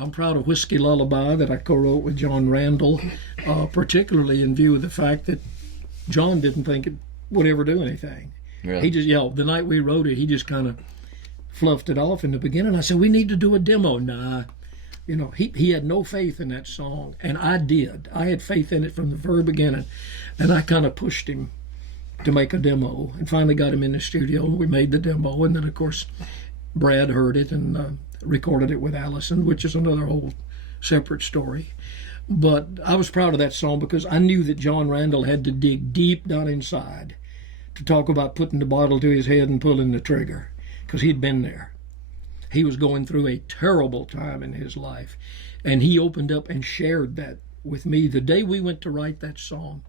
I'm proud of Whiskey Lullaby that I co-wrote with John Randall, particularly in view of the fact that John didn't think it would ever do anything. Really? He just, the night we wrote it, he just kind of fluffed it off in the beginning. I said, we need to do a demo. Nah. He had no faith in that song, and I did. I had faith in it from the very beginning, and I kind of pushed him to make a demo, and finally got him in the studio. We made the demo, and then, of course, Brad heard it and recorded it with Alison, which is another whole separate story. But I was proud of that song because I knew that John Randall had to dig deep down inside to talk about putting the bottle to his head and pulling the trigger, because he'd been there. He was going through a terrible time in his life, and he opened up and shared that with me the day we went to write that song.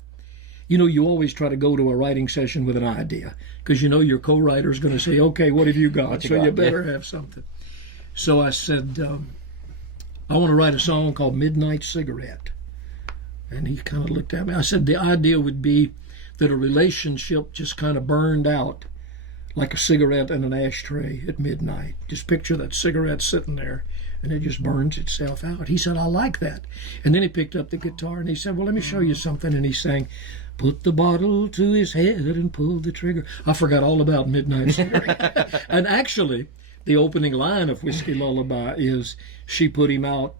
You always try to go to a writing session with an idea, because your co-writer is going to say, okay, what have you got? You better have something. So I said, I want to write a song called Midnight Cigarette. And he kind of looked at me. I said, the idea would be that a relationship just kind of burned out like a cigarette in an ashtray at midnight. Just picture that cigarette sitting there, and it just burns itself out. He said, I like that. And then he picked up the guitar, and he said, well, let me show you something. And he sang, put the bottle to his head and pull the trigger. I forgot all about Midnight Cigarette. And actually, the opening line of Whiskey Lullaby is, she put him out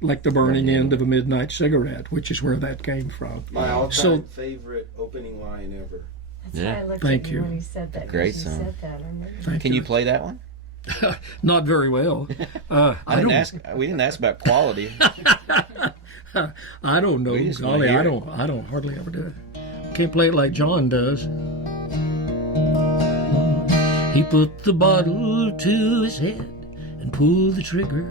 like the burning end of a midnight cigarette, which is where that came from. My all-time favorite opening line ever. That's why I looked Thank at you. when he said that. Great He song. said that. I remember. Can you play that one? Not very well. We didn't ask about quality. I don't know. We just Golly, wanna I hear don't hardly ever do it. Can't play it like John does. He put the bottle to his head and pulled the trigger,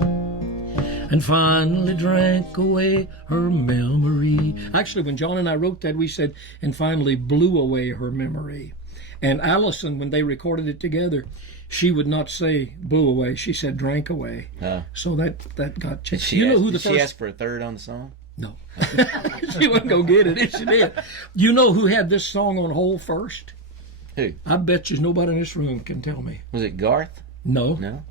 and finally drank away her memory. Actually, when John and I wrote that, we said, and finally blew away her memory. And Alison, when they recorded it together, she would not say blew away, she said drank away. So that got changed. Did she ask for a third on the song? No. She wouldn't go get it if she did. You know who had this song on hold first? Who? I bet you nobody in this room can tell me. Was it Garth? No. No?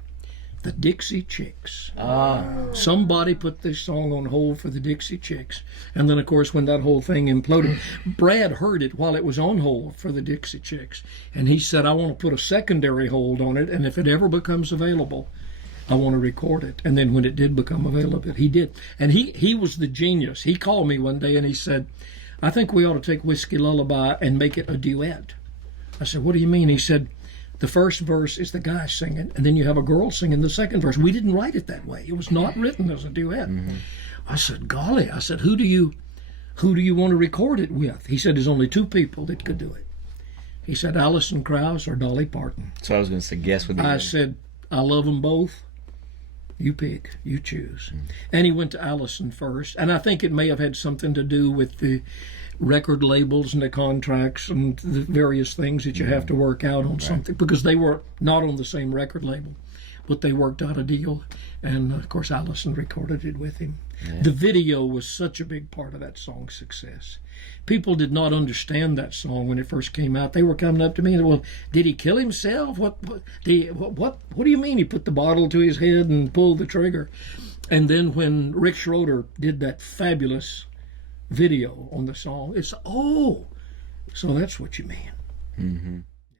The Dixie Chicks. Ah. Somebody put this song on hold for the Dixie Chicks. And then, of course, when that whole thing imploded, Brad heard it while it was on hold for the Dixie Chicks. And he said, I want to put a secondary hold on it, and if it ever becomes available, I want to record it. And then when it did become available, he did. And he was the genius. He called me one day and he said, I think we ought to take Whiskey Lullaby and make it a duet. I said, what do you mean? He said, the first verse is the guy singing, and then you have a girl singing the second verse. We didn't write it that way. It was not written as a duet. Mm-hmm. I said, golly. I said, who do you want to record it with? He said, there's only two people that could do it. He said, Alison Krauss or Dolly Parton. So I was going to say, guess would be. I said, I love them both. You pick, you choose. Mm-hmm. And he went to Alison first, and I think it may have had something to do with the record labels and the contracts and the various things that you have to work out on something, because they were not on the same record label, but they worked out a deal. And of course Alison recorded it with him. The video was such a big part of that song's success. People did not understand that song when it first came out. They were coming up to me and, well, did he kill himself? What do you mean he put the bottle to his head and pulled the trigger? And then when Rick Schroeder did that fabulous video on the song, it's, so that's what you mean. Mm-hmm.